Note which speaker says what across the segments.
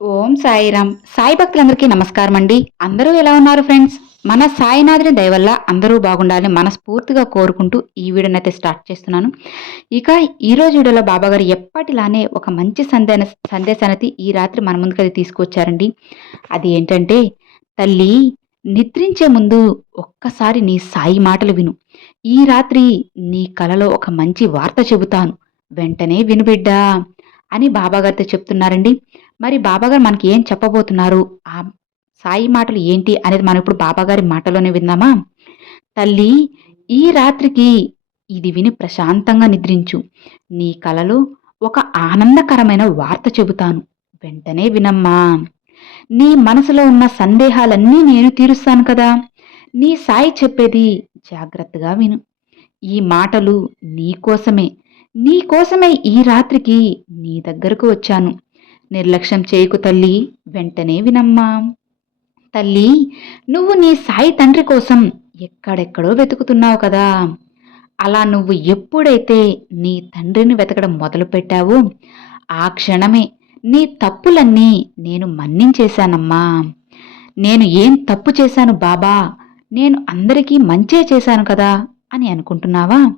Speaker 1: ఓం సాయిరామ్ సాయి భక్తులందరికీ నమస్కారం అండి అందరూ ఎలా ఉన్నారు ఫ్రెండ్స్? మన సాయినాథుని దయవల్ల అందరూ బాగుండాలని మనస్ఫూర్తిగా కోరుకుంటూ ఈ వీడియోనైతే స్టార్ట్ చేస్తున్నాను. ఇక ఈరోజు వీడియోలో బాబాగారు ఎప్పటిలానే ఒక మంచి సందే సందేశాన్ని ఈ రాత్రి మన ముందుకు తీసుకొచ్చారండి. అది ఏంటంటే తల్లి నిద్రించే ముందు ఒక్కసారి నీ సాయి మాటలు విను. ఈ రాత్రి నీ కలలో ఒక మంచి వార్త చెబుతాను. వెంటనే వినుబిడ్డా అని బాబాగారితో చెప్తున్నారండి. మరి బాబాగారు మనకి ఏం చెప్పబోతున్నారు? ఆ సాయి మాటలు ఏంటి అనేది మనం ఇప్పుడు బాబాగారి మాటలోనే విందామా? తల్లి ఈ రాత్రికి ఇది విని ప్రశాంతంగా నిద్రించు. నీ కలలో ఒక ఆనందకరమైన వార్త చెబుతాను. వెంటనే వినమ్మా. నీ మనసులో ఉన్న సందేహాలన్నీ నేను తీరుస్తాను కదా. నీ సాయి చెప్పేది జాగ్రత్తగా విను. ఈ మాటలు నీకోసమే నీకోసమై ఈ రాత్రికి నీ దగ్గరకు వచ్చాను. నిర్లక్ష్యం చేయకు తల్లి వెంటనే వినమ్మా. తల్లి నువ్వు నీ సాయి తండ్రి కోసం ఎక్కడెక్కడో వెతుకుతున్నావు కదా. అలా నువ్వు ఎప్పుడైతే నీ తండ్రిని వెతకడం మొదలుపెట్టావో ఆ క్షణమే నీ తప్పులన్నీ నేను మన్నించేశానమ్మా. నేను ఏం తప్పు చేశాను బాబా? నేను అందరికీ మంచే చేశాను కదా అని అనుకుంటున్నావా?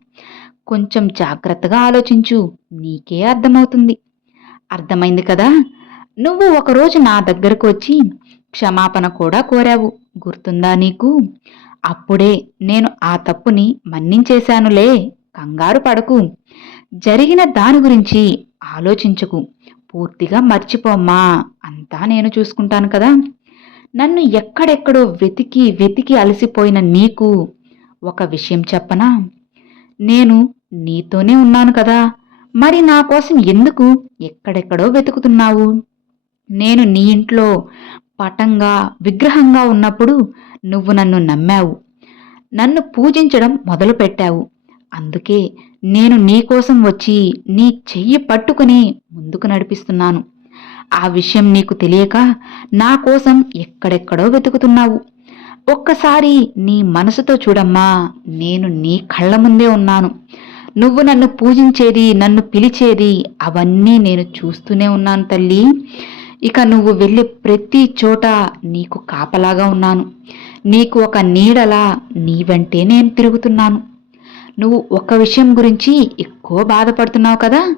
Speaker 1: కొంచెం జాగ్రత్తగా ఆలోచించు. నీకే అర్థమవుతుంది. అర్థమైంది కదా? నువ్వు ఒకరోజు నా దగ్గరకు వచ్చి క్షమాపణ కూడా కోరావు. గుర్తుందా నీకు? అప్పుడే నేను ఆ తప్పుని మన్నించేశానులే. కంగారు పడకు. జరిగిన దాని గురించి ఆలోచించకు. పూర్తిగా మర్చిపోమ్మా. అంతా నేను చూసుకుంటాను కదా? నన్ను ఎక్కడెక్కడో వెతికి వెతికి అలసిపోయిన నీకు ఒక విషయం చెప్పనా? నేను నీతోనే ఉన్నాను కదా. మరి నా కోసం ఎందుకు ఎక్కడెక్కడో వెతుకుతున్నావు? నేను నీ ఇంట్లో పటంగా విగ్రహంగా ఉన్నప్పుడు నువ్వు నన్ను నమ్మావు. నన్ను పూజించడం మొదలుపెట్టావు. అందుకే నేను నీకోసం వచ్చి నీ చెయ్యి పట్టుకుని ముందుకు నడిపిస్తున్నాను. ఆ విషయం నీకు తెలియక నా కోసం ఎక్కడెక్కడో వెతుకుతున్నావు. ఒక్కసారి నీ మనసుతో చూడమ్మా నేను నీ కళ్ళ ముందే ఉన్నాను. నువ్వు నన్ను పూజించేది నన్ను పిలిచేది అవన్నీ నేను చూస్తూనే ఉన్నాను తల్లి. ఇక నువ్వు వెళ్ళే ప్రతి చోట నీకు కాపలాగా ఉన్నాను. నీకు ఒక నీడలా నీ వెంటే నేను తిరుగుతున్నాను. నువ్వు ఒక విషయం గురించి ఎక్కువ బాధపడుతున్నావు కదా?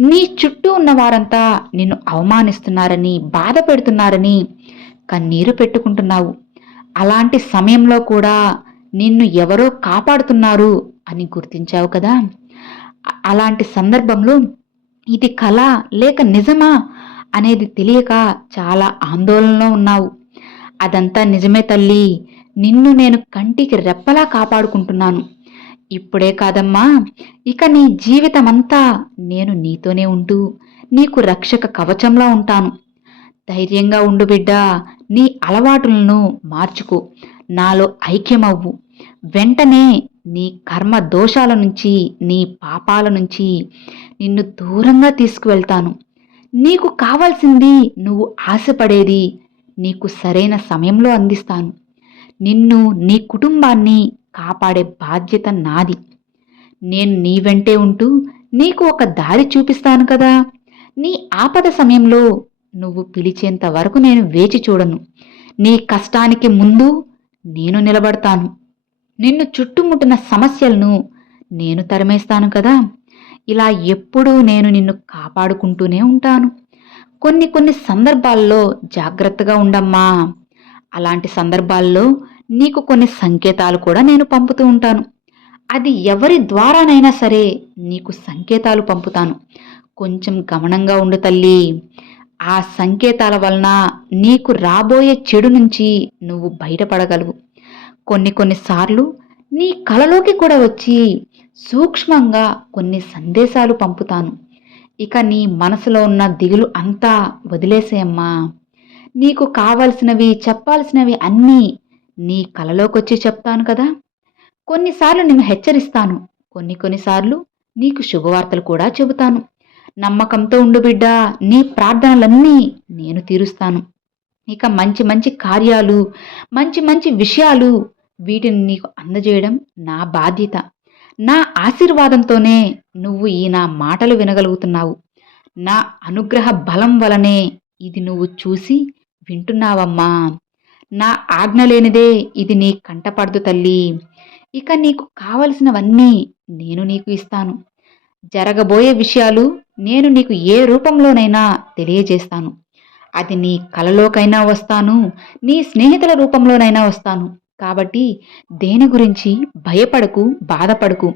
Speaker 1: నీ చుట్టూ ఉన్న వారంతా నిన్ను అవమానిస్తున్నారని బాధ పెడుతున్నారని కన్నీరు పెట్టుకుంటున్నావు. అలాంటి సమయంలో కూడా నిన్ను ఎవరో కాపాడుతున్నారు అని గుర్తించావు కదా? అలాంటి సందర్భంలో ఇది కళ లేక నిజమా అనేది తెలియక చాలా ఆందోళనలో ఉన్నావు. అదంతా నిజమే తల్లి. నిన్ను నేను కంటికి రెప్పలా కాపాడుకుంటున్నాను. ఇప్పుడే కాదమ్మా. ఇక నీ జీవితమంతా నేను నీతోనే ఉంటూ నీకు రక్షక కవచంలా ఉంటాను. ధైర్యంగా ఉండు బిడ్డా. నీ అలవాటులను మార్చుకో. నాలో ఐక్యమవ్వు. వెంటనే నీ కర్మ దోషాల నుంచి నీ పాపాల నుంచి నిన్ను దూరంగా తీసుకువెళ్తాను. నీకు కావాల్సింది నువ్వు ఆశపడేది నీకు సరైన సమయంలో అందిస్తాను. నిన్ను నీ కుటుంబాన్ని కాపాడే బాధ్యత నాది. నేను నీ వెంటే ఉంటూ నీకు ఒక దారి చూపిస్తాను కదా. నీ ఆపద సమయంలో నువ్వు పిలిచేంత వరకు నేను వేచి చూడను. నీ కష్టానికి ముందు నేను నిలబడతాను. నిన్ను చుట్టుముట్టిన సమస్యలను నేను తరిమేస్తాను కదా. ఇలా ఎప్పుడూ నేను నిన్ను కాపాడుకుంటూనే ఉంటాను. కొన్ని కొన్ని సందర్భాల్లో జాగ్రత్తగా ఉండమ్మా. అలాంటి సందర్భాల్లో నీకు కొన్ని సంకేతాలు కూడా నేను పంపుతూ ఉంటాను. అది ఎవరి ద్వారానైనా సరే నీకు సంకేతాలు పంపుతాను. కొంచెం గమనంగా ఉండు తల్లి. ఆ సంకేతాల వలన నీకు రాబోయే చెడు నుంచి నువ్వు బయటపడగలవు. కొన్ని కొన్నిసార్లు నీ కలలోకి కూడా వచ్చి సూక్ష్మంగా కొన్ని సందేశాలు పంపుతాను. ఇక నీ మనసులో ఉన్న దిగులు అంతా వదిలేసేయమ్మా నీకు కావలసినవి చెప్పాల్సినవి అన్నీ నీ కలలోకొచ్చి చెప్తాను కదా. కొన్నిసార్లు నిన్ను హెచ్చరిస్తాను. కొన్ని కొన్నిసార్లు నీకు శుభవార్తలు కూడా చెబుతాను. నమ్మకంతో ఉండు బిడ్డ నీ ప్రార్థనలన్నీ నేను తీరుస్తాను. ఇక మంచి మంచి కార్యాలు మంచి మంచి విషయాలు వీటిని నీకు అందజేయడం నా బాధ్యత. నా ఆశీర్వాదంతోనే నువ్వు ఈ నా మాటలు వినగలుగుతున్నావు. నా అనుగ్రహ బలం వలనే ఇది నువ్వు చూసి వింటున్నావమ్మా. నా ఆజ్ఞ లేనిదే ఇది నీ కంటపడదు తల్లి. ఇక నీకు కావలసినవన్నీ నేను నీకు ఇస్తాను. జరగబోయే విషయాలు నేను నీకు ఏ రూపంలోనైనా తెలియజేస్తాను. అది నీ కలలోకైనా వస్తాను నీ స్నేహితుల రూపంలోనైనా వస్తాను. కాబట్టి దేని గురించి భయపడకు బాధపడకు.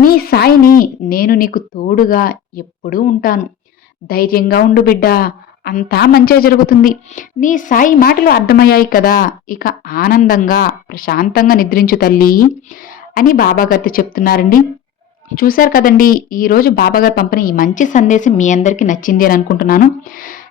Speaker 1: నీ సాయిని నేను నీకు తోడుగా ఎప్పుడూ ఉంటాను. ధైర్యంగా ఉండు బిడ్డ అంతా మంచిగా జరుగుతుంది. నీ సాయి మాటలు అర్థమయ్యాయి కదా ఇక ఆనందంగా ప్రశాంతంగా నిద్రించు తల్లి అని బాబాగారితో చెప్తున్నారండి. చూశారు కదండి ఈరోజు బాబాగారు పంపిన ఈ మంచి సందేశం మీ అందరికీ నచ్చింది అని అనుకుంటున్నాను.